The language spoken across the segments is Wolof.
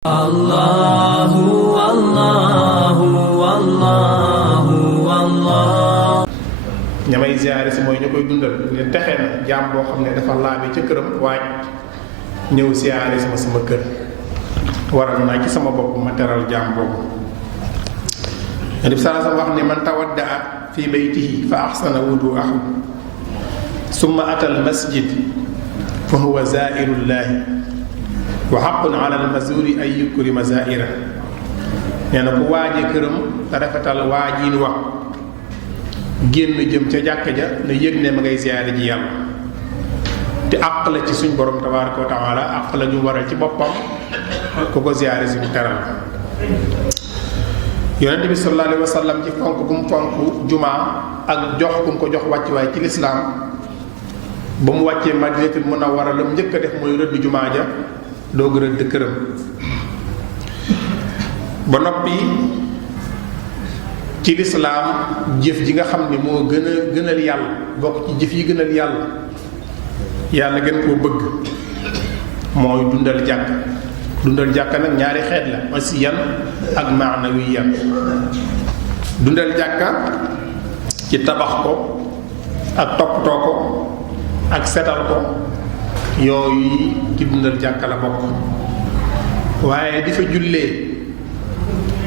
الله والله والله والله ñamay ziaré ci moy ñukoy dundal ne taxé na jaam bo xamné dafa laabé ci kërëm waaj ñew ziaré sama kër waral na ci sama bop ma téral jaam bobu nabi sallallahu wax ni man tawadda fi baytihi fa ahsana wudu'ahu summa ata al masjid fa huwa za'irullah wa haqqun 'ala al-mazuri ay yukrima za'ira neena ku waaje kërëm ta rafetal waajiin wax genn jëm ca jakka ja na yegne ma ngay ziaré ji yalla te àq la ci suñ borom tabaaraku ta'ala àq la ñu waral ci boppam ku ko ziaré ci teral yonent bi sallallahu alayhi wasallam ci fonk gum fonk juma ak jox gum ko jox wacc way ci l'islam ba mu wacce madinatul munawwara lam ñëk def moy rëdd juma ja doog rëdd këram ba noppi ci l'islam jëf ji nga xam ne moo gënal yàlla bokk ci jëf yi gënal yàlla gën koo bëgg mooy dundal jàkk nag ñaari xeet la wasiyan ak maanawiyan dundal jàkka ci tabax ko ak toppatoo ko ak setal ko yooyu ci dundal jàkka la bokk waaye di fa jullee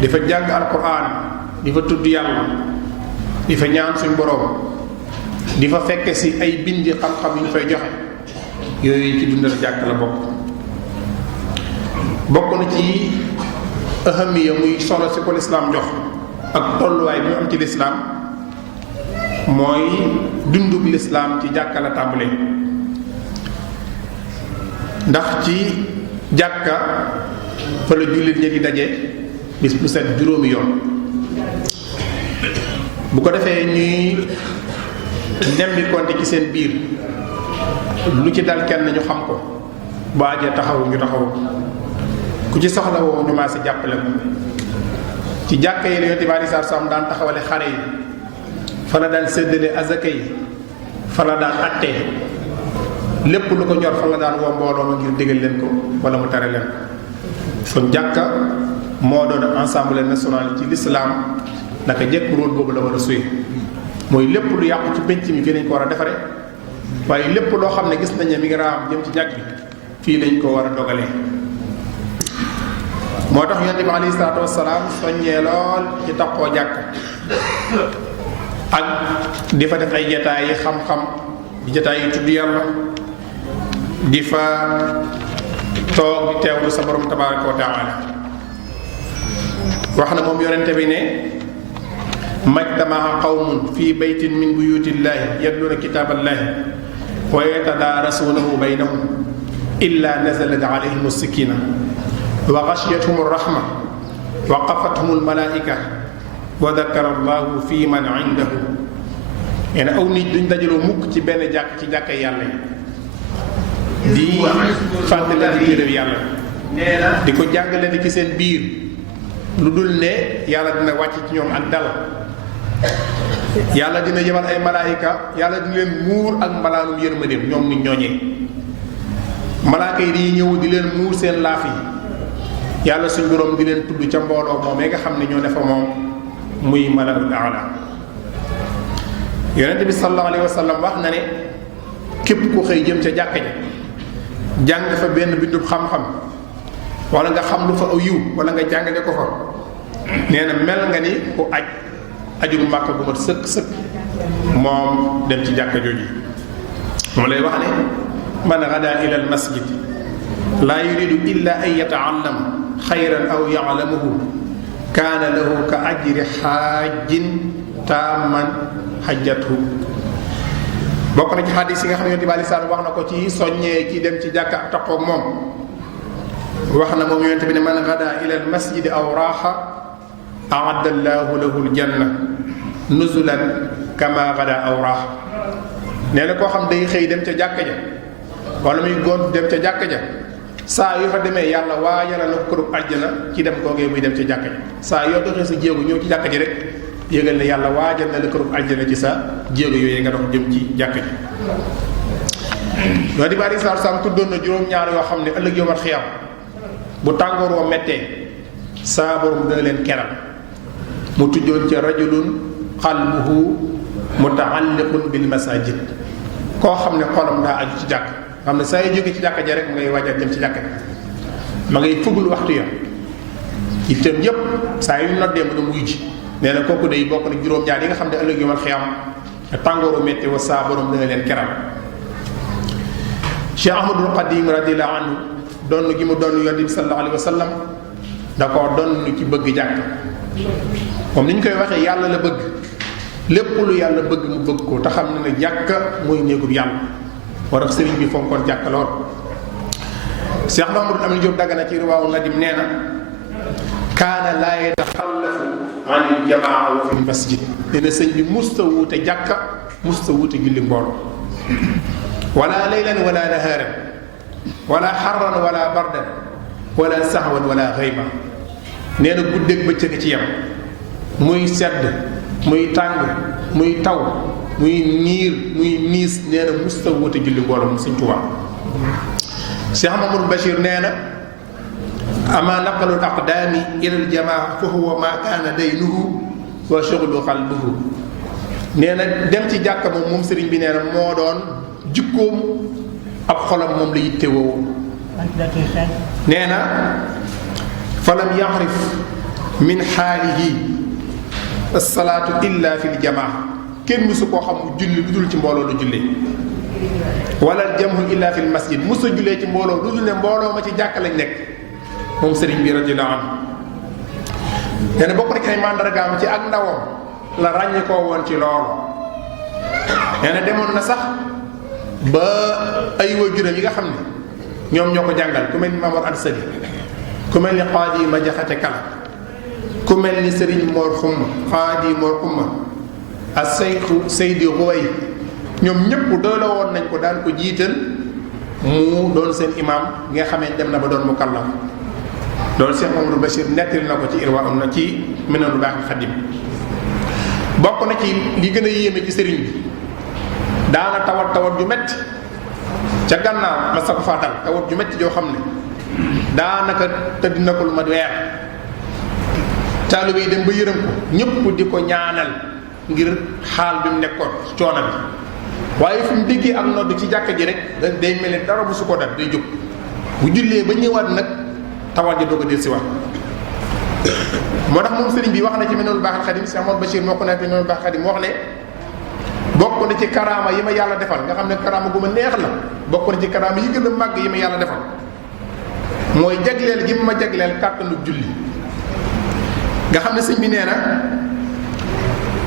di fa jàng alquran di fa tudd yàlla di fa ñaan suñ borom di fa fekke si ay bindi xam-xam yu ñu fay joxe yooyu ci dundal jàkka la bokk na ci ahamiya muy solo si ko lislaam jox ak tolluwaay bi mu am ci lislaam mooy dundug lislaam ci jàkka la tàmbalee ndax ci jàkka fa la jullit ñi di daje bis bu set juróomi yoon bu ko defee ñuy nemmi konte ci seen biir lu ci dal kenn ñu xam ko bu ajee taxaw ñu taxaw ku ci soxla woo ñu maa si jàppale ko ci jàkka yi la yonent bi aleyhi salaatu salaam daan taxawale xare yi fa la daan séddale azaka yi fa la daan attee lépp lu ko ñor fa la daan woo mbooloo ma ngir digal leen ko wala mu tere leen ko kon jàkka moo doon assemblée nationale ci l'islam naka jekk rôle boobu la war a suyee mooy lépp lu yàqu ci penc mi fii lañ ko war a defare waaye lépp loo xam ne gis nañ ne mi ngi raam jëm ci jàkk bi fii lañ ko war a dogalee moo tax yonent bi alayhi salaatu wassalaam soññee lool ci taxoo jàkk ak di fa def ay jataay yi xam-xam di jataay yi tudd yàlla di fa toog di teewlu sa borom tabaraka wa taala wax na moom yonente bi ne majtamaa qawmun fi baytin min buyutillahi yatluuna kitaaballahi wa yatadaarasuunahu baynahum illa nazalat alayhim as-sakina wa ghashiyatuhum ar-rahma wa qafathum al-malaa'ika wa dhakara allahu fi man indahu nee na aw nit duñ dajaloo mukk ci benn jàkk ci jàkkay yàlla yi di fàttali di téere yàlla di ko jàngale ni ci seen biir lu dul ne yàlla dina wàcc ci ñoom ak dal yàlla dina yebal ay malaayika yàlla di leen muur ak mbalaanum yërmandeem ñoom nit ñooñee malaaka yi di ñëw di leen muur seen laaf yi yàlla suñ borom di leen tudd ca mbooloo moom nga xam ne ñoo ne fa moom muy malaul aala yonent bi sallallahu alayhi wa sallam wax na ne képp ku xëy jëm ca jàkka ja jàng fa benn bindub xam-xam wala nga xam lu fa aw yiw wala nga jàngale ko fa nee na mel nga ni ku ajul màkk bu mat sëkk moom dem ci jàkka jooju moo lay wax ne man gada ila al masjid laa yuridu illa an yata'allam xayran aw ya'lamuhu kaana lahu ka ajri xaajin taaman xajjathu bokk na ci xadis yi nga xam ne yonent bi aleyhi salaam wax na ko ci soññee ci dem ci jàkka ak taqoog moom wax na moom yonent bi ne man gada ila al masjidi aw raaxa aadda allahu lahu al janna nuzulan kama gada aw raaxa nee na koo xam day xëy dem ca jàkka ja wala muy gont dem ca jàkka ja saa yu fa demee yàlla waajala na ko kërub aljana ci dem googee muy dem ca jàkka ja saa yoo doxee sa jéego ñëw ci jàkka ji rek yëgal ne yàlla waajal na la kërub aljana ci sa jéego yooyu nga dox jëm ci jàkka ji yonent bi aleyhi salaatu salaam tuddoon na juróom-ñaar yoo xam ne ëllëg yawmal xiyaam bu tàngoor wa mettee saa borom dana leen keral mu tujjoon ci rajulun qalbuhu mutaalliqun bil masajid koo xam ne xolam daa aju ci jàkk xam ne saa yu jóge ci jàkka ja rek mu ngay waajal jëm ci jàkka ma ngay fugul waxtu ya itam yépp saa yu noddee mu dem wuy ji nee na kooku day bokk na juróom-ñaar yi nga xam ne ëllëg yomal xiyam tàngooru metti wa saa borom dana leen keral Cheikh Ahmadul Xadim radiyallahu anhu donn gi mu donn yonent bi sallallahu alayhi wa sallam da koo donn ci bëgg jàkk moom ni ñu koy waxee yàlla la bëgg lépp lu yàlla bëgg mu bëgg ko te xam ne ne jàkka mooy néegub yàlla moo tax sëriñ bi fonkoon jàkka lool Cheikh Mahamadul Amin Diop Dagana ci Riwaa'u Nadim nee na kaana laa yataxallafu anil jamaa wa fil masjid nee na sëñ bi musta wuute jàkka musta wuute julli mbooloo wala laylan wala nahaaran wala xarran wala bardan wala saxwan wala xayma nee na guddeeg bëccëg ci yem muy sedd muy tàng muy taw muy niir muy niis nee na musta wuute julli mbooloo mu Sëñ Tuubaa Cheikh Mamadou Bachir nee na ama naqalul aqdaami ilal jamaa fa huwa ma kaana daynuhu wa shughlu qalbuhu nee na dem ci jàkka moom sëriñ bi nee na moo doon jikkoom ab xolam moom la yitte woowu nee na falam yaxrif min xaalihi salaatu illa fi ljamaa kenn musu koo xam mu julli lu dul ci mbooloo lu jullee wala jamhu illa fi lmasjid musa jullee ci mbooloo lu dul ne mbooloo ma ci jàkk lañ nekk moom sëriñ bi radiyallahu anhu nee na bokk na ci ay màndargaam ci ak ndawam la ràññi koo woon ci loolu nee na demoon na sax ba ay waajuram yi nga xam ne ñoom ñoo ko jàngal ku mel ni Maamor Anta Sali ku mel ni Xaadi ma Jaxate Kala ku mel ni Serigne Mor Xumma Xaadi Mor Xumma ak Seyxu Seydi Xuway ñoom ñëpp doole woon nañ ko daan ko jiital mu doon seen imam nga xamee dem na ba doon mukallaf loolu Cheikh Mamadou Bachir nettali na ko ci Irwa am na ci Minanul Baaxil Xadim bokk na ci li gën a yéeme ci sëriñ bi daana tawat ju metti ca gannaaw ma sa ko faa dal tawat ju metti joo xam ne daanaka tëdd na ko lu ma weer taalibe yi dem ba yërëm ko ñëpp di ko ñaanal ngir xaal bi mu nekkoon coono bi waaye fu mu déggee ak nodd ci jàkka ji rek day mel ni dara bu su ko dal day jóg bu jullee ba ñëwaat nag tawat ji doog a dellusiwaat moo tax moom sëriñ bi wax na ci Minanul Baaxil Xadim Cheikh Amadou Bachir moo ko nekk Minanul Baaxil Xadim wax ne bokk na ci karaama yi ma yàlla defal nga xam ne karaama gu ma neex la bokk na ci karaama yi gën a màgg yi ma yàlla defal mooy jagleel gi ma jagleel kàttanu julli nga xam ne sëñ bi nee na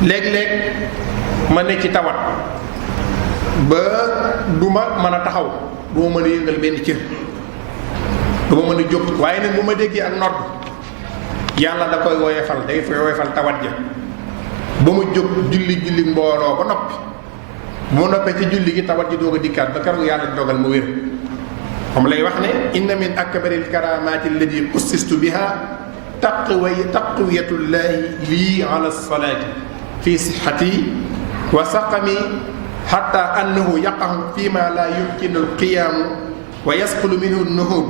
léeg-léeg ma ne ci tawat ba du ma mën a taxaw du ma mën a yëngal benn cër du ma mën a jóg waaye nag bu ma déggee ak nodd yàlla da koy woyefal day fay woyefal tawat ja ba mu jóg julli mbooloo ba noppi bu ma noppee ci julli gi tawat ji doog a dikkaat ba keroog yàlla di dogal mu wér moom lay wax ne inna min akbaril karamati allati ussistu biha taqwiyatullahi lii ala salaati fi sihhati wa saqami hatta annahu yaqahu fi ma la yumkinu alqiyaamu wa yasqulu minhu nuhud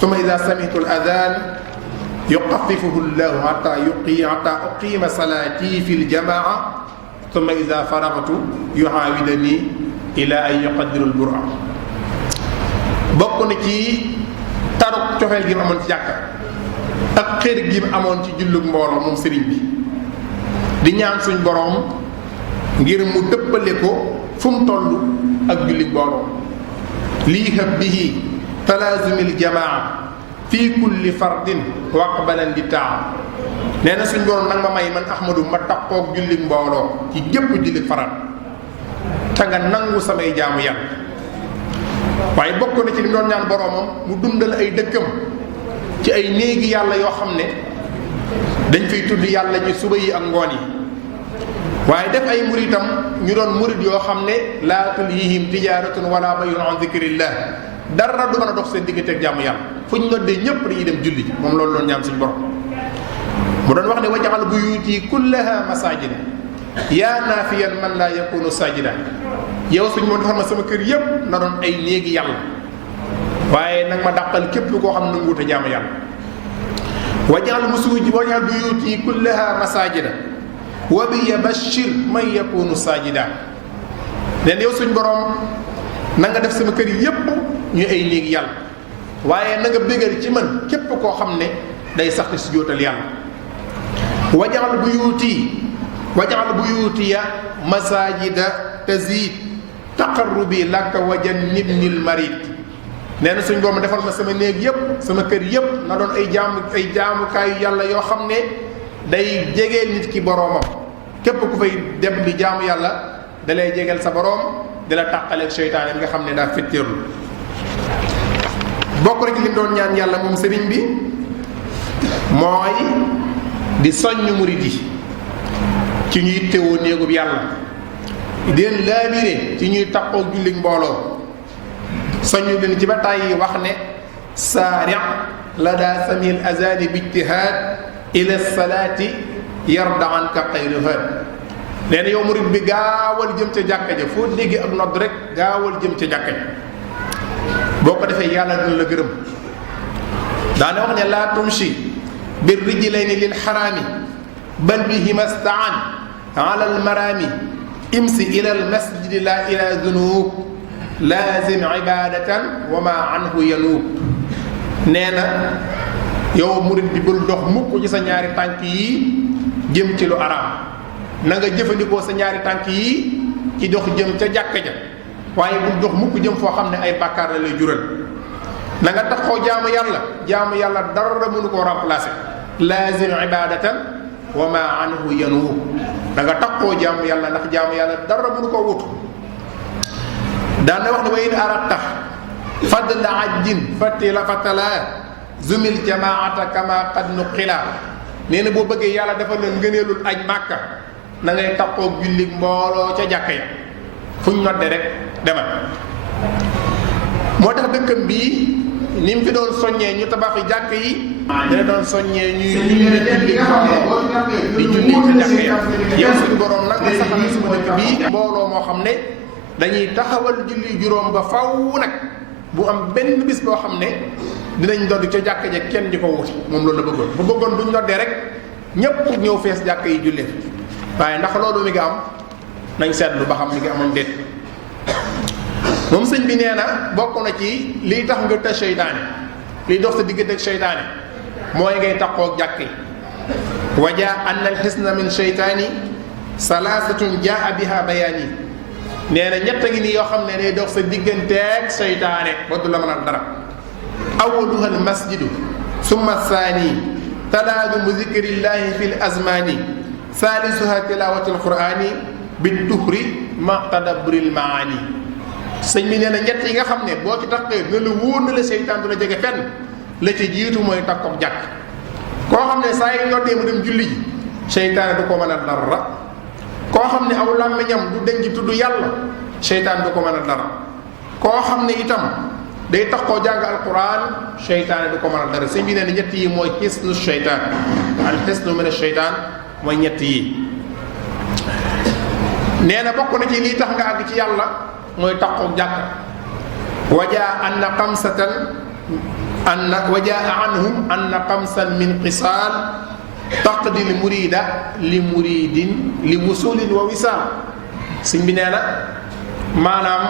thumma ida sami'tu al adhan yuqaffifuhu llahu hatta uqima salati fi ljamaa thumma ida faragtu yuhawidani ila an yuqaddiru albura bokk na ci taruk cofeel gi mu amoon ci jàkka ak xër gi mu amoon ci jullug mbooloo moom sëriñ bi di ñaan suñ boroom ngir mu dëppale ko fu mu toll ak jullug mbooloo lii hab bihi talaazumil jamaa fii kulli fardin waqbalan di taa nee na suñ boroom nag ma may man Ahmadu ma takkoog julli mbooloo ci gépp julli farat te nga nangu samay jaamu yàlla waaye bokk na ci li mu doon ñaan boroomam mu dundal ay dëkkam ci ay néegi yàlla yoo xam ne dañ fiy tudd yàlla ci suba yi ak ngoon yi waaye def ay muritam ñu doon murit yoo xam ne laa tulhihim tijaaratun wala bayun an zikrillah dara du mën a dox seen diggante ak jaamu yàlla fu ñu noddee ñëpp dañuy dem julli ji moom loolu doon ñaan suñu borom mu doon wax ne wajaxal buyuti kullaha masajida yaa naafiyan man laa yakunu sajida yow suñu moom defal ma sama kër yëpp na doon ay néegi yàlla waaye nag ma dàqal képp koo xam ne nanguwut a jaamu yàlla. wajal buyuti kullaha masajida wa bi bashir man yakunu sajida. leen yow suñ borom na nga def sama kër yépp ñu ay néeg yàlla, waaye na nga bégal ci man képp koo xam ne day sax ci sujjóotal yàlla. wajal buyutiya masajida tazid taqarrubi laka wa jannibnil marid. nee na suñ borom defal ma sama néeg yépp sama kër yépp na doon ay jaamukaayu yàlla yoo xam ne day jegeel nit ki boroomam. képp ku fay dem di jaamu yàlla da lay jegeel sa boroom, di la tàqaleeg seytaane bi nga xam ne daa fitteerlu. bokk rek li doon ñaan yàlla moom sëriñ bi mooy di soññ murid yi ci ñuy teewoo néegub yàlla, di leen laabire ci ñuy taqoo jullit mbooloo, soññ leen ci ba tàyyi wax ne saari' la daa samil azani bi ijtihaad ila salaati yarda anka xayruha. nee na yow murid bi gaawal jëm ca jàkka ja, foo déggee ak nodd rek gaawal jëm ca jàkka ja. boo ko defee yàlla dina la gërëm. daana wax ne laa tumshi bir rijlayni lil xaraami bal bihima staan ala al maraami imsi ila al masjidi la ila zunub laazim ibadatan wa ma anhu yanuub. nee na yow murid bi bul dox mukk ci sa ñaari tànk yi jëm ci lu araam, na nga jëfandikoo sa ñaari tànk yi ci dox jëm ca jàkka ja, waaye bul dox mukk jëm foo xam ne ay bàkkaar la lay jural. na nga taxoo jaamu yàlla dara mënu koo remplacer. laazim ibadatan wa ma anhu yanuub. na nga taxoo jaamu yàlla ndax jaamu yàlla dara mënu koo wutu. daan na wax ne wa in aratta fadla ajjin fatala zumil jamaata kama qad nuqila. nee na boo bëggee yàlla dafa leen ngëneelul aj màkka, na ngay taxoo julli mbooloo ca jàkka ya, fu ñu nodde rek demal. moo tax dëkkam bii ni mu fi doon soññee ñu tabaxi jàkk yi, dina doon soññee ñuy julli di julli ca jàkk ya. yow suñu borom nag nga saxal suma dëkk bii mbooloo moo xam ne dañuy taxawal julli juróom ba faw nag, bu am benn bis boo xam ne dinañ dodd ca jàkk ja kenn di ko wuti. moom loolu la bëggoon, bu bëggoon buñ noddee rek ñépp ñëw fees jàkk yi jullee, waaye ndax loolu mi ngi am nañ seetlu ba xam mi ngi amoon déet. moom sëñ bi nee na bokk na ci liy tax nga tëj seytaane, liy dox sa diggante ak seytaane mooy ngay taxoo ak jàkk yi. wajaa anna alxisna min seytaani salaasatun jaa biha bayaani. nee na ñett ngi nii yoo xam ne day dox sa digganteeg seytaane ba du la mën a dara. awaluha almasjidu summa saani talaadumu zikrillahi fi l azmaani saalisuha tilawatu alqurani bi tuhri ma tadabburi lmaani. sëñ bi nee na ñett yi nga xam ne boo ci taxee ne la wóor na la seytaan du la jege fenn, la ci jiitu mooy takkook jàkk. koo xam ne saa yi noddee mu dem julli ji seytaane du ko mën a dara. koo xam ne aw làmmiñam du denc tudd yàlla seytaan du ko mën a dara. koo xam ne itam day tax koo jàng alquran seytaane du ko mën a dara. sëñ bi nee na ñett yi mooy xisnu seytaan, al xisnu min seytaan mooy ñett yi. nee na bokk na ci lii tax nga àgg ci yàlla mooy taxoog jàkk. wajaa anna xamsatan wajaa anhum anna xamsan min xisaal taqdi li murida li muridin li wusulin wa wisaal. sëñ bi nee na maanaam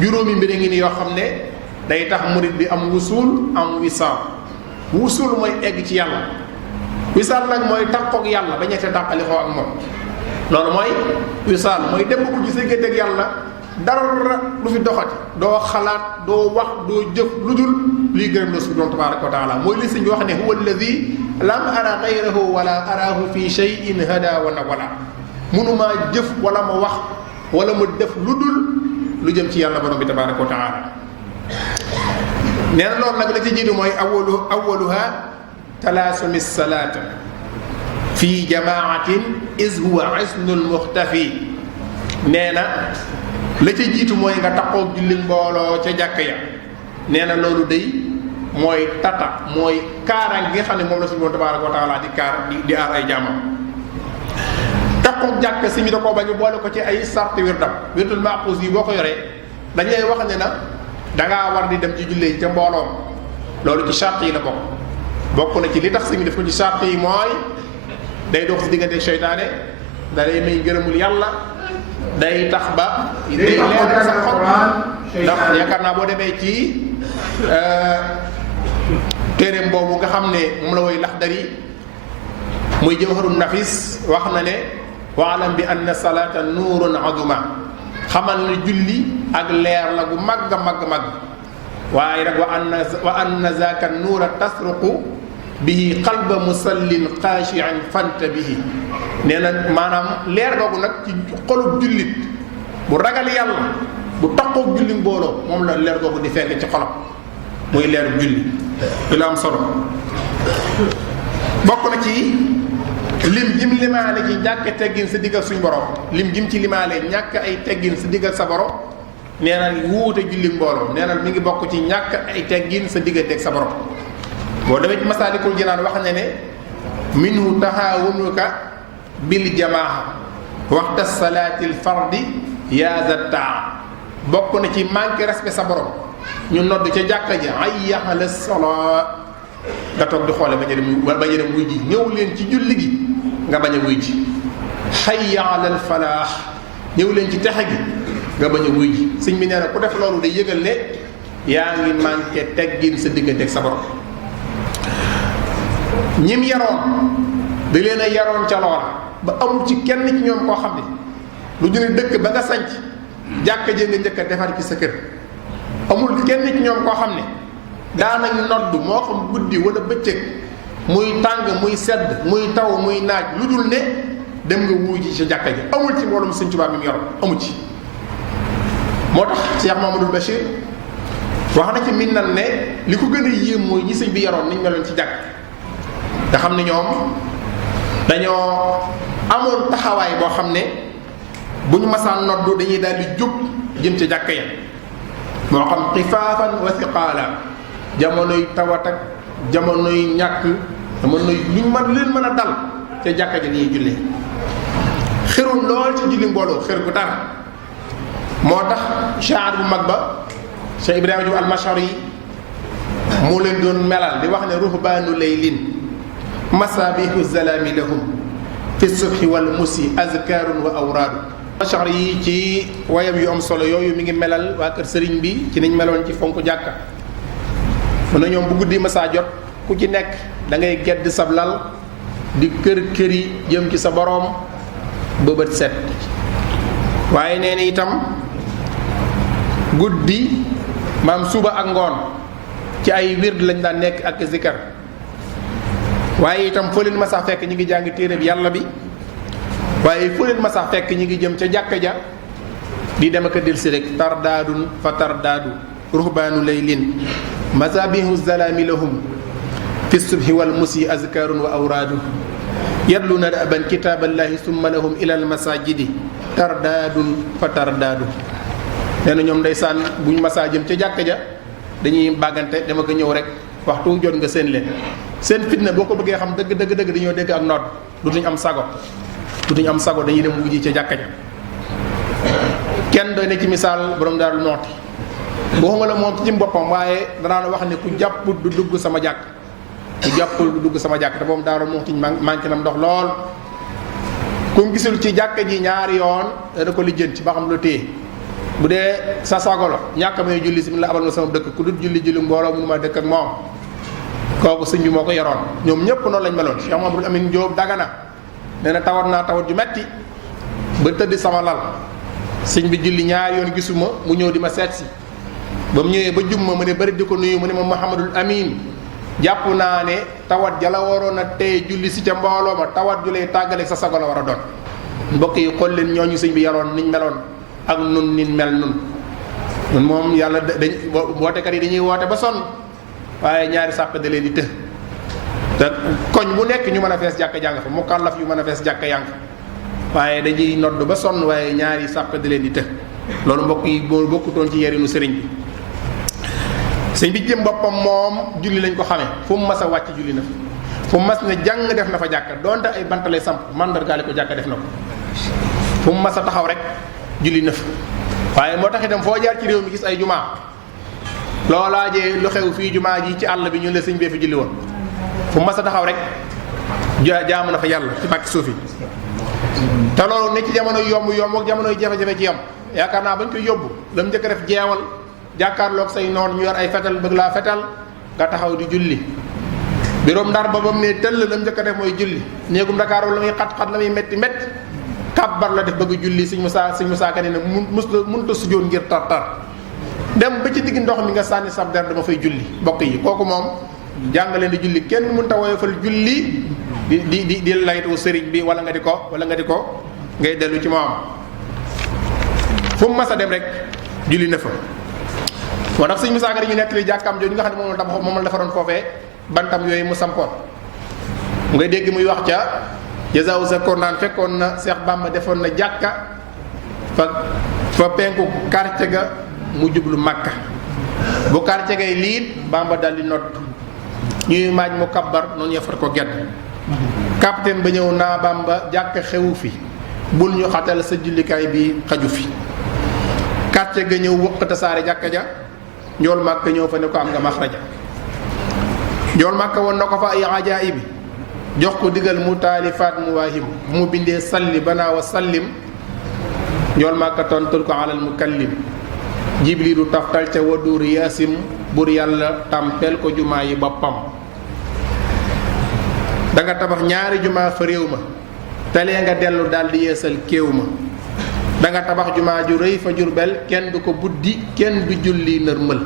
juróomi mbir ngi ni yoo xam ne day tax murid bi am wusul am wisaal. wusul mooy egg ci yàlla, wisaal nag mooy taxoog yàlla ba ñetti tàqali xoo ak moom. loolu mooy wisaal mooy dem ko ci sa gëdd ak yàlla dara lu fi doxati, doo xalaat doo wax doo jëf lu dul luy gërëm la subhanahu tabaraka wa taala. mooy li sëñ bi wax ne huwa alladi lam ara gayrahu wala arahu fi shay'in hada wa nawala. mënumaa jëf wala ma wax wala ma def lu dul lu jëm ci yàlla borom bi tabaraka wa taala. nee na loolu nag la ci jiitu mooy awaluha talaasumi salaata fi jamaatin is huwa isnul muxtafi. nee na la ca jiitu mooy nga taxoog julli mbooloo ca jàkk ya. nee na loolu day mooy tata mooy kaaraan gi nga xam ne moom la suñu tabaaraka wa taala di aar ay jaamam. taxoog jàkk si mi da koo bañ boole ko ci ay sarti wirdam, wirdul maaxuus yi boo ko yoree dañ lay wax ne na dangaa war di dem ci julli yi ca mbooloom loolu ci charte yi la bokk na ci li tax sëñ bi def ko ci charte yi mooy day dox si diggante seytaane da lay may ngërëmul yàlla day tax ba day leer sa xol ndax yaakaar naa boo demee ci téeréem boobu nga xam ne moom la woy Laxdari muy Jawharun Nafis wax na ne waalam bi anna salaata nuurun azuma xamal ne julli ak leer la gu màgg màgg waaye nag wa anna zaaka nuura tasruqu bihi qalba musallin xaashian fanta bihi nee na maanaam leer googu nag ci xolub jullit bu ragal yàlla bu taqoog julli mbooloo moom la leer googu di fekk ci xolam muy leeru julli lu la am solo bokk na ci lim jim limaale ci ñàkk teggin sa diggal suñ borom lim jim ci limaale ñàkk ay teggin sa diggal sa borom nee na wuute julli mbooloo nee na mi ngi bokk ci ñàkk ay teggin sa digganteeg sa borom boo demee ci Masaalikul Jinaan wax na ne minhu tahaawunuka bil jamaa waxta salaatil fardi yaa zattaa bokk na ci manque respect sa borom ñu nodd ca jàkka ja hayya ala salaa nga toog di xoole bañ a dem wuy ji ñëw leen ci julli gi nga bañ a wuy ji hayya ala al falaax ñëw leen ci texe gi nga bañ a wuy ji sëñ bi nee na ku def loolu day yëgal ne yaa ngi manqué teggin sa diggante ak sa borom ñim yaroon da leen a yaroon ca loola ba amul ci kenn ci ñoom koo xam ne lu ñu ne dëkk ba nga sanc jàkka jee nga njëkk a defar ci sa kër amul kenn ci ñoom koo xam ne daanañu nodd moo xam guddi wala bëccëg muy tàng muy sedd muy taw muy naaj lu dul ne dem nga wuy ji ci jàkka ji amul ci mboolum Sëñ Tuubaa mi mu yoroon amu ci moo tax Cheikh Mamadou Bachir wax na ci Minnan ne li ko gën a yéem mooy ñi sëñ bi yaroon niñ meloon ci jàkk nga xam ne ñoom dañoo amoon taxawaay boo xam ne bu ñu masaan noddu dañuy daal di jóg jëm ca jàkka ya moo xam xifaafan wa siqaala jamonoy tawat ak jamonoy ñàkk jamonoy luñ mën leen mën a dal ca jàkka ja dañuy jullee xërul lool ci julli mbooloo xër gu dara moo tax shaar bu mag ba Cheikh Ibrahima Diouf al-Mashari yi moo leen doon melal di wax ne ruhbaanu laylin masaabihu zalaami lahum fi subhi wal musi azkarun wa awraadu Mashari yi ci wayam yu am solo yooyu mi ngi melal waa kër sëriñ bi ci niñ meloon ci fonk jàkka mu ne ñoom bu guddi masaa jot ku ci nekk da ngay gedd sab lal di kër-këri jëm ci sa boroom ba bët set waaye nee na itam guddi maam suba ak ngoon ci ay wird lañ daan nekk ak zikar waaye itam foo leen masaa fekk ñi ngi jàng téere bi yàlla bi waaye foo leen masaa fekk ñi ngi jëm ca jàkka ja di dem ak a delsi rek tardaadun fa tardaadu ruhbaanu laylin mazabihu zalaami lahum fi subhi wal musi azkarun wa awraadu yadluna da'ban kitaaballahi summa lahum ila almasajidi tardaadun fa tardaadu nee na ñoom ndeysaan buñ masaa jëm ca jàkka ja dañuy bàggante dama ko ñëw rek waxtu jot nga seen leen seen fitna boo ko bëggee xam dëgg dañoo dégg ak nodd dutuñ am sago dañuy dem wujji ca jàkka ja kenn doy na ci misaal borom Daaru Muxti boo xam nga la moom ci boppam waaye danaa wax ne ku jàpp du dugg sama jàkk te boobu Daaru Muxti manqué nam ndox lool ku gisul ci jàkka ji ñaari yoon dana ko lijjanti ba xam lu téye bu dee sa sago la ñàkk may julli si mu la abal ma sama dëkk ku dut julli mbooloo mënu ma dëkk ak moom kooku sëñ bi moo ko yoroon ñoom ñëpp noonu lañ meloon Cheikh Mamadou Amine Diop Dagana nee na tawat naa tawat ju metti ba tëdd sama lal sëñ bi julli ñaari yoon gisuma mu ñëw di ma seet si ba mu ñëwee ba jum ma ne bari di ko nuyu mu ne ma Mouhamadul Amin jàpp naa ne tawat ja la waroon a tey julli si ca mbooloo ma tawat ju lay tàggaleeg sa sago la war a doon mbokk yi xool leen ñooñu sëñ bi yaroon niñ meloon ak nun nin mel nun moom yàlla dañ wootekat yi dañuy woote ba sonn waaye ñaari sàpp da leen di të te koñ bu nekk ñu mën a fees jàkka jàng fa mu kàllaf yu mën a fees jàkka jàng fa waaye dañuy nodd ba sonn waaye ñaari sàpp da leen di të loolu mbokk yi boo bokkutoon ci yerinu sëriñ bi sëñ bi jëm boppam moom julli lañ ko xamee fu mu mas a wàcc julli na fa fu mu mas ne jàng def na fa jàkka donte ay bant lay samp mandargaale ko jàkka def na ko fu mu mas a taxaw rek julli na fa waaye moo tax itam foo jaar ci réew mi gis ay jumaa loo laajee lu xew fii jumaa ji ci àll bi ñu la sëñ bee fi julli woon fu mas a taxaw rek jaamu na fa yàlla ci bàkki suuf yi te loolu ne ci jamono yomb ak jamono jafe-jafe ci yam yaakaar naa bañ koy yóbbu la mu njëkk a def jeewal jàkkaarloog say noon ñu yor ay fetal bëgg laa fetal nga taxaw di julli biroom Ndar ba mu ne tëll la mu njëkk a def mooy julli néegum Dakar la muy xat-xat la muy métti kàbbar la def bëgg julli sëñ Musaa Ka ne ne mënut a sujjóot ngir tar dem ba ci digg ndox mi nga sànni sab der dama fay julli mbokk yi kooku moom jàngale di julli kenn mënut a woyofal julli di laytu sëriñ bi wala nga di ko ngay dellu ci moom fu mu mas a dem rek julli na fa. moo tax sëñ Musaa Ka ñu nettali jàkkaam jooju nga xam ne moom la defaroon foofee bantam yooyu mu sampoon ngay dégg muy wax ca jazaaw sa kornaan fekkoon na Seex Bàmba defoon na jàkka fa penku quartier ga mu jublu Makka bu quartier gay liit Bàmba daldi nodd ñuy maaj mu kabbar noonu yafar ko gedd capitaine ba ñëw naa Bàmba jàkka xewu fi bul ñu xatal sa jullikaay bi xaju fi quartier ga ñëw wëq tasaare jàkka ja njool Makka ñëw fa ne ko am nga maxraja njool Makka woon na ko fa ay ajaayibi jox ko digal mu taalifaat mu waahib bu mu bindee salli banaa wa sallim njool Makka tontul ko alal mukallim jibrilu taftal ca waduur yaasim bur yàlla tàmpeel ko jumaa yi boppam danga tabax ñaari jumaa fa réew ma talee nga dellu daldi yeesal kéew ma danga tabax jumaa ju rëy fa Jurbel kenn du ko buddi kenn du julli nërmël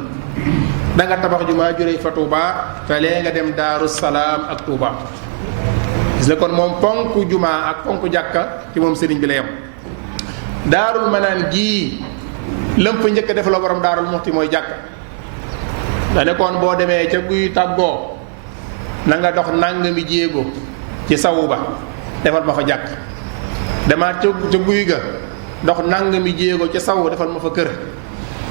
danga tabax jumaa ju rëy fa Tuubaa talee nga dem Daaru Salaam ak Tuubaa gis la kon moom ponk jumaa ak ponk jàkka ci moom sëriñ bi la yem Daarul Manaan gii lëm fa njëkk a def la borom Daarul Muxti mooy jàkka da nekkoon boo demee ca guy tàggoo na nga dox nangami jéego ci sawu ba defal ma fa jàkk demaat ca guy ga dox nangami jéego ca sawu defal ma fa kër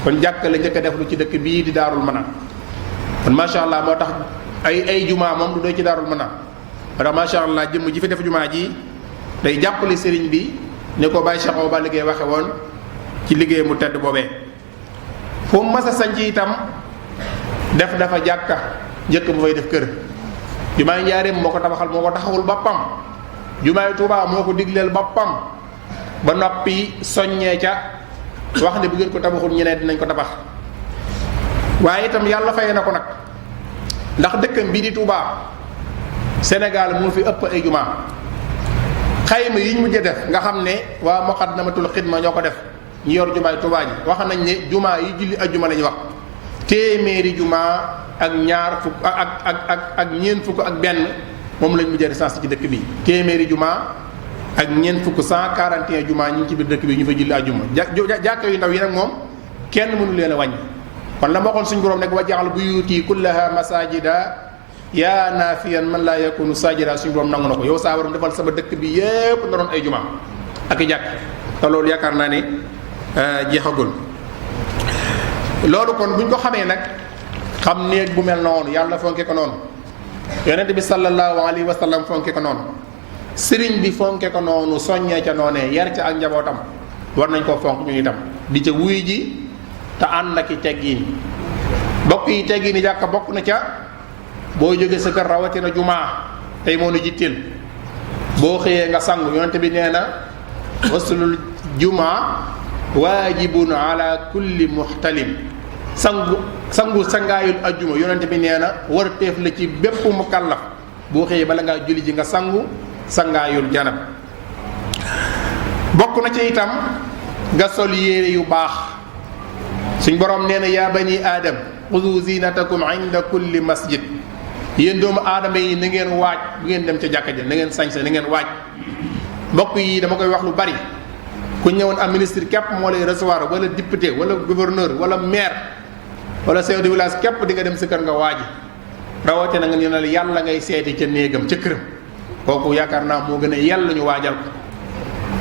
kon jàkk la njëkk a def lu ci dëkk bii di Daarul Manaan kon macha allah moo tax ay jumaa moom du doy ci Daarul Manaan moo tax macha allah jëmm ji fi def jumaa ji day jàppale sëriñ bi ni ko Baye Cheikh Awa liggéey waxe woon ci liggéey mu tedd boobee fu mu mas a sanc itam def dafa jàkka njëkk bu fay def kër jumaay Njaaréem moo ko tabaxal moo ko taxawul boppam jumaay Tuubaa moo ko digleel boppam ba noppi soññee ca wax ne bu ngeen ko tabaxul ñeneen dinañ ko tabax waaye itam yàlla fay na ko nag ndax dëkkam bii di Tuubaa Sénégal moo fi ëpp ay jumaa xayma yi ñu mujj def nga xam ne waa Muqaddamatul Xidma ñoo ko def ñu yor jumaay Tuubaa ji wax nañ ne jumaa yi julli ajjuma la ñu wax téeméeri jumaa ak ñaar fukk ak ñeent fukk ak benn moom lañ mujjee recensé ci dëkk bi téeméeri jumaa ak ñeent fukk 141 jumaa ñu ngi ci biir dëkk bi ñu fa julli ajjuma jàkka yu ndaw yi nag moom kenn mënu leen a wàññi kon la ma waxoon suñu borom nekk wa jaxal buyuuti kullaha masajida yaa naafiyan man laa yakunu sajida suñu borom nangu na ko yow saa waram defal sama dëkk bi yépp na doon ay jumaa ak i jàkk te loolu yaakaar naa ne jeexagul loolu kon buñ ko xamee nag xam néeg bu mel noonu yàlla fonke ko noonu yonent bi sallallahu alayhi wa sallam fonke ko noonu sëriñ bi fonke ko noonu soññee ca noonee yar ca ak njabootam war nañ koo fonk ñu itam di ca wuy ji te ànd ak i teggiin bokk yi teggiin yi jàkka bokk na ca boo jógee sa kër rawatina jumaa tey moo nu jitteel boo xëyee nga sangu yonent bi nee na waslul jumaa waajibun ala kulli muxtalim sangaayul ajjuma yonent bi nee na war teef la ci bépp mukallaf boo xëyee bala ngaa julli ji nga sangaayul janab bokk na ci itam nga sol yére yu baax suñ borom nee na yaa bani aadam xudu zinatakum inda kulli masjid yéen doomu aadama yi na ngeen waaj bu ngeen dem ca jàkka ja na ngeen sañse na ngeen waaj mbokk yi dama koy wax lu bari ku ñëwoon am ministre képp moo lay recevoir wala député wala gouverneur wala maire wala chef de village képp di nga dem sa kër nga waaji rawatina nga ñu ne yàlla ngay seeti ca néegam ca këram kooku yaakaar naa moo gën a yàlla ñu waajal ko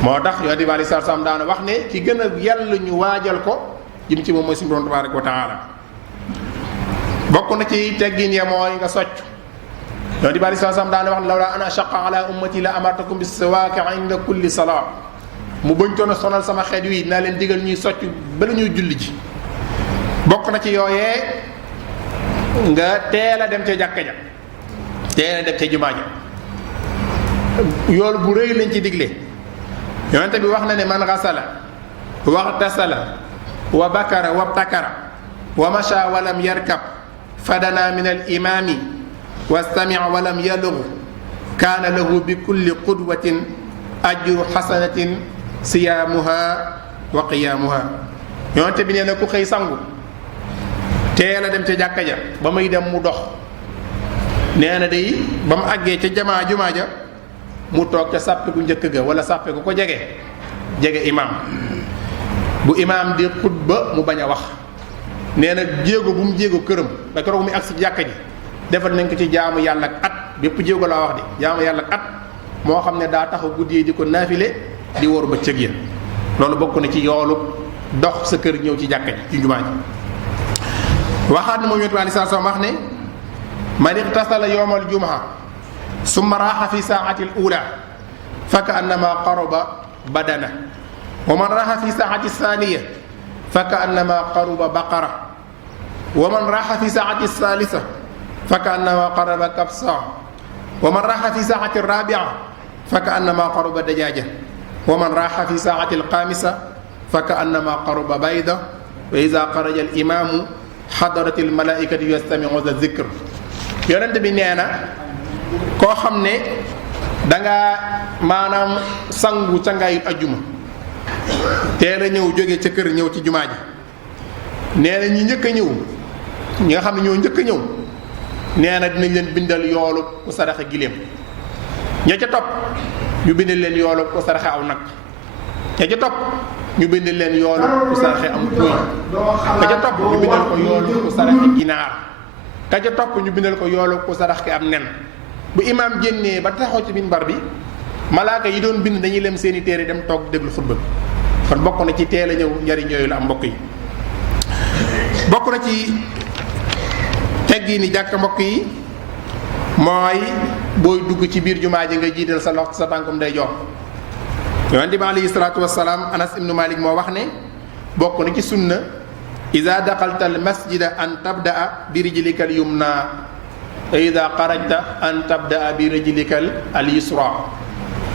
moo tax yonent bi aleyhi salaatu salaam daana wax ne ki gën a yàlla ñu waajal ko jëm ci moom mooy suñu borom tabaaraka wa taala bokk na ci teggin ya mooy nga socc yonent bi aleyhi salaatu salaam daana wax ne lawlaa an ashaqqa ala ummati la amartakum bis siwaaki inda kulli salaa mu bëñtoon a sonal sama xeet wi naa leen digal ñuy socc bala ñuy julli ji bokk na ci yooyee nga teel a dem ca jàkka ja teel a dem ca jumaa ja yool bu rëy lañ ci digle yonente bi wax na ne man xasala waxtasala wa bakara wabtakara wa masha walam yarkab fadana min al imami wastamia walam yalugh kaana lahu bi kulli qudwatin ajru xasanatin siyaamuha wa qiyaamuha yonente bi nee na ku xëy sangu teel a dem ca jàkka ja ba muy dem mu dox nee na day ba mu àggee ca jumaa ja mu toog ca sàppe gu njëkk ga wala sàppe gu ko jege imaam bu imaam di xutba mu bañ a wax nee na jéego bu mu jéego këram ba keroog mu agsi jàkka ji defal nañ ko ci jaamu yàlla ak at bépp jéego laa wax de jaamu yàlla ak at moo xam ne daa taxaw guddi yi di ko naafile di wóor ba cëg ya loolu bokk na ci yoolu dox sa kër ñëw ci jàkka ji ci jumaa ji waxaat na moom yonent bi aleyhi salaatu wa salaam wax ne man ightasala yawmal jumaa summa raaxa fi saa'ati al-uulaa fa ka'annamaa qaraba badana wa man raaxa fi saa'ati saaniya fa ka'annamaa qaraba baqara wa man raaxa fi saa'ati saalisa fa ka'annamaa qaraba kabsa wa man raaxa fi saa'ati raabi'a fa ka'annamaa qaraba dajaaja wa man raaxa fi saa'ati al-xaamisa fa ka'annamaa qaraba bayda wa izaa xaraja al-imaamu xadarati al-malaa'ikatu yastami'uuna az-zikr yonent bi nee na koo xam ne dangaa maanaam sangu cangaayut ajjuma teel a ñëw jóge ca kër ñëw ci jumaa ji nee na ñi njëkk a ñëw ñi nga xam ne ñoo njëkk a ñëw nee na dinañ leen bindal yoolu ku saraxe giléem ña ca topp ñu bindal leen yoolu ku saraxe aw nag ña ca topp ñu bindal leen yoolu ku saraxe am kuy ka ca topp ñu bindal ko yoolu ku saraxe ginaar ka ca topp ñu bindal ko yoolu ku saraxe am nen bu imaam génnee ba taxaw ci minbar bi malaaka yi doon bind dañuy lem seeni téere dem toog déglu xutba bi kon bokk na ci teel a ñëw njariñ yooyu la am mbokk yi bokk na ci teggi ni jàkk mbokk yi mooy booy dugg ci biir jumaa ji nga jiital sa loxo sa tànkum day jox yonent bi alayhi salaatu wassalaam Anas ibnu Malik moo wax ne bokk na ci sunna iza daxalta al masjida an tabdaa bi rijlika al yumna ida xarajta an tabdaa bi rijlikal al yusra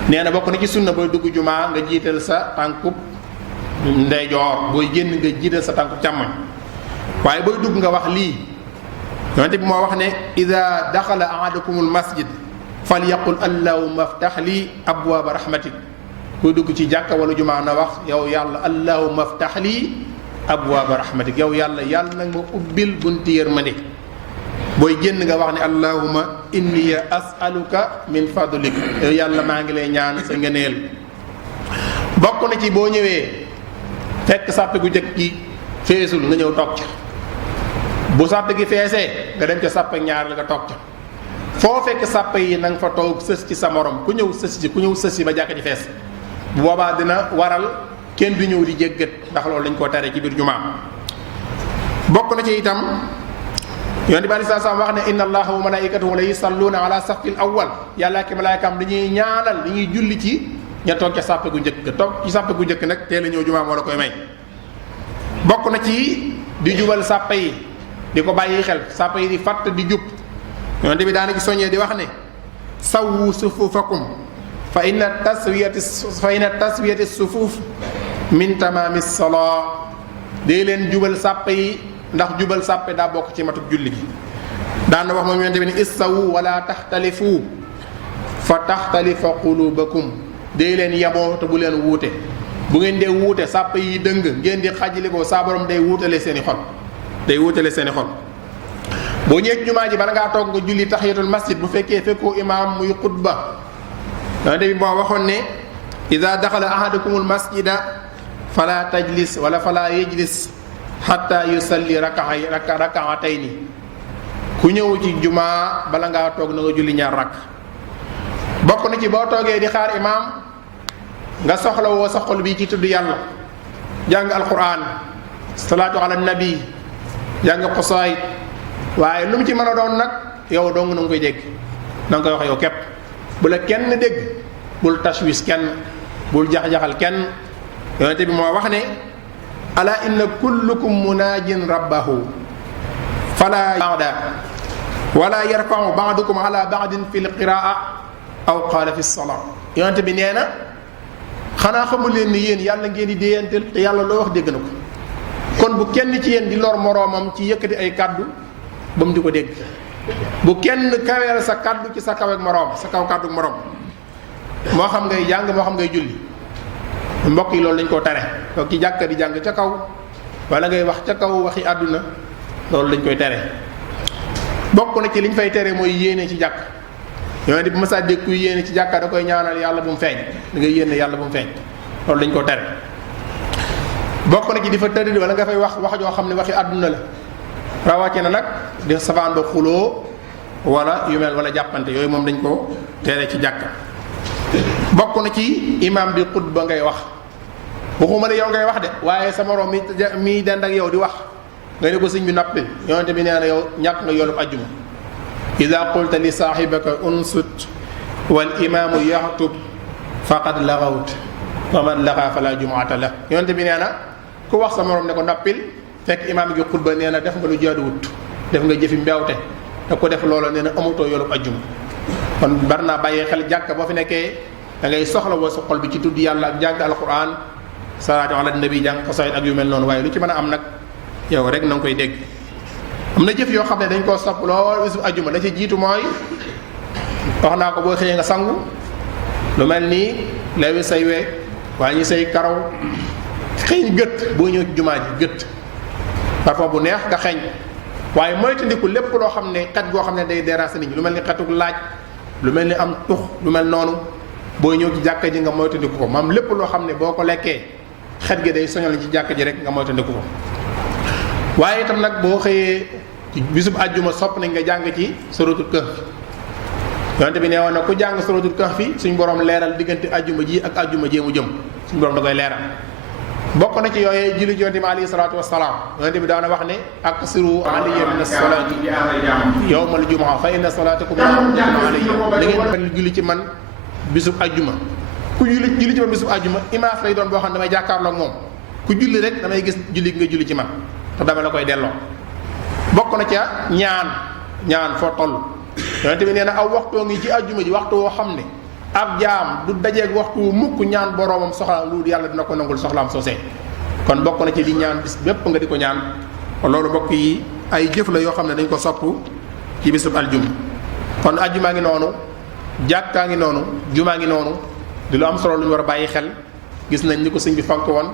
nee na bokk na ci sunna booy dugg jumaa nga jiital sa tànkub ndeyjoor booy génn nga jiital sa tànkub càmmoñ waaye booy dugg nga wax lii yonente bi moo wax ne ida daxala ahadukumul masjid falyaqul allahumma aftax lii abwaaba rahmatik booy dugg ci jàkka wala jumaa na wax yow yàlla allahumma aftax lii abwaaba rahmatik yow yàlla nag ma ubbil bunti yërmande booy génn nga wax ne allahumma inni as'aluka min fadlik yow yàlla maa ngi lay ñaan sa ngëneel bokk na ci boo ñëwee fekk sàppe gu jëkk gi feesul nga ñëw toog ca bu sàppe gi feesee nga dem ca sàppe ñaar la nga toog ca foo fekk sàppe yi na nga fa toog sës ci sa morom ku ñëw sës ci ba jàkka ji fees bu boobaa dina waral kenn du ñëw di jéggat ndax loolu dañ koo tere ci biir jumaa bokk na ci itam yonent bi aleyhi salaatu wa salaam wax ne inna allaha wa malaikatahu la yusalluuna ala safil awwal yàlla ak malaaykaam dañuy ñaanal dañuy julli ci ña toog ca sàppe gu njëkk toog ci sàppe gu njëkk nag teel a ñëw jumaa moo la koy may bokk na ci di jubal sàppe yi di ko bàyyi xel sàppe yi di fàtt di jub yonent bi daana ci soññee di wax ne sawwu sufufakum fa inna taswiyati sufuuf min tamaami salaa dee leen jubal sàppe yi ndax jubal sàppe daa bokk ci matuk julli gi daan na wax moom yonente bi ne issawu wala taxtalifu fa taxtalifa qulubakum dee leen yamoo te bu leen wuute bu ngeen dee wuute sàppe yi dëng ngeen di xajali ko saa borom day wuutale seeni xol boo ñëwee jumaa ji bala ngaa toog nga julli tahiyatul masjid bu fekkee fekkoo imaam muy xutba yonente bi moo waxoon ne ida daxala ahadukumul masjida fala tajlis wala fala yajlis xatta yusalli rakaatayni ku ñëw ci jumaa bala ngaa toog na nga julli ñaar rakk bokk na ci boo toogee di xaar imaam nga soxla woo sa xol bi ci tudd yàlla jàng alquran salaatu ala nabi jàng xosaay waaye lu mu ci mën a doon nag yow dong na nga koy dégg na nga koy wax yow képp bu la kenn dégg bul tashwis kenn bul jax-jaxal kenn yonente bi moo wax ne ala inna kullukum munaajin rabbahu fala ba'da wala yarfa'u ba'dukum ala ba'din fil qira'a aw qaala fi salaa. yonente bi nee na xanaa xamul leen ni yéen yàlla ngeen di déyanteel te yàlla loo wax dégg na ko. kon bu kenn ci yéen di lor moroomam ci yëkkati ay kaddu ba mu di ko dégg. bu kenn kaweel sa kaddu ci sa kaw ak moroom sa kaw kaddu ak moroom moo xam ngay jàng moo xam ngay julli. mbokk yi loolu dañ koo tere donc ci jàkka di jàng ca kaw wala ngay wax ca kaw waxi àdduna loolu dañ koy tere. bokk na ci liñ fay tere mooy yéene ci jàkk yonent bi mësa dégg kuy yéene ci jàkka da koy ñaanal yàlla bu mu feeñ da ngay yéene yàlla bu mu feeñ loolu dañ koo tere. bokk na ci di fa tëdd wala nga fay wax joo xam ne waxi àdduna la rawàcce na nag di safaan ba xuloo wala yu mel wala jàppante yooyu moom dañ ko tere ci jàkka. bokk na ci imam bi xutba ngay wax waxuma ne yow ngay wax de waaye sa morom mi dend ak yow di wax nga ne ko sëñ bi noppil yonente bi nee na yow ñàkk nga yoolub ajjuma. ida qulta li saaxibaka unsut wal imaamu yaxtub faqad laxawt wa man laxa fala jumuata la. yonente bi nee na ku wax sa morom ne ko noppil fekk imaam gi xutba nee na def nga lu jaaduwut def nga jëfi mbewte te ko def loola nee na amatoo yoolub ajjuma. kon bar naa bàyyi xel jàkka boo fi nekkee da ngay soxla woo sa xol bi ci tudd yàlla ak jàng alquran salaatu ala nabi jàng xasaayid ak yu mel noonu waaye lu ci mën a am nag yow rek na nga koy dégg. am na jëf yoo xam ne dañ koo sopp lool bisu ajjuma la ci jiitu mooy wax naa ko boo xëyee nga sangu lu mel nii lewi say we wàññi say karaw xeeñ gët boo ñëw ci jumaa ji gët parfois bu neex nga xeeñ waaye moytandiku lépp loo xam ne xet goo xam ne day déranger nit ñi lu mel ni xetuk laaj lu mel ni am tux lu mel noonu booy ñëw ci jàkka ji nga moytandiku ko maam lépp loo xam ne boo ko lekkee xet gi day soñal ci jàkka ji rek nga moytandiku ko. waaye itam nag boo xëyee ci bisub àjjuma sopp nañ nga jàng ci suratul kahf yonente bi nee woon na ku jàng suratul kahf fi suñ borom leeral diggante àjjuma ji ak àjjuma jee mu jëm suñ borom da koy leeral. bokk na ci yooyee julli yonente bi alayhi salaatu wasalaam yonente bi daana wax ne aksiru alayya min as-salaati yawmal jumaa fa inna salaatakum alayya da ngeen julli ci man bisub àjjuma. ku julli ci man bisub àjjuma image lay doon boo xam ne damay jàkkaarloo ak moom ku julli rek damay gis julli nga julli ci man te dama la koy delloo. bokk na ca ñaan foo toll yonente bi nee na aw waxtoo ngi ci àjjuma ji waxtu woo xam ne ab jaam du dajeeg waxtu mukk ñaan boroomam soxlaam lu yàlla dina ko nangul soxlaam soosee. kon bokk na ci di ñaan bis bépp nga di ko ñaan loolu mbokk yi ay jëf la yoo xam ne dañ ko sopp ci bisub aljuma. kon ajjumaa ngi noonu jàkkaa ngi noonu jumaa ngi noonu di lu am solo lu ñu war a bàyyi xel. gis nañ ni ko sëñ bi fonk woon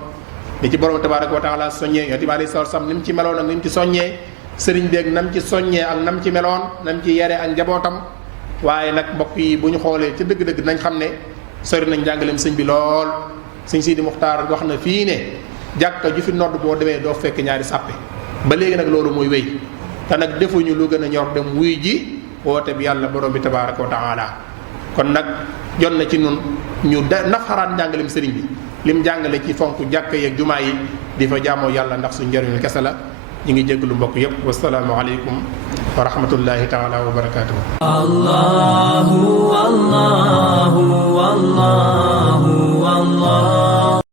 ni ci borom tabaaraka wa taala soññee yonent bi alayhi salaatu salaam ni mu ci meloon ak ni mu ci soññee sëriñ beeg nam ci soññee ak nam ci meloon nam ci yare ak njabootam. waaye nag mbokk yi bu ñu xoolee ci dëgg-dëgg dinañ xam ne sori nañ jàngaleem sëñ bi lool. sëñ Sidi Muxtaar wax na fii ne jàkka ju fi nodd boo demee doo fekk ñaari sàppe ba léegi nag loolu mooy wéy te nag defuñu lu gën a ñor dem wuy ji woote bi yàlla borom bi tabaaraka wa taala. kon nag jot na ci nun ñu nafaraat njàngaleem sëriñ bi lim jàngale ci fonk jàkka yeeg jumaa yi di fa jaamoo yàlla ndax su njëriñu kese la. ñu ngi jégalu mbokk yépp wasalaamu aleykum wa rahmatullahi taala wa barakaatuhu. Allahu Allahu Allahu Allahu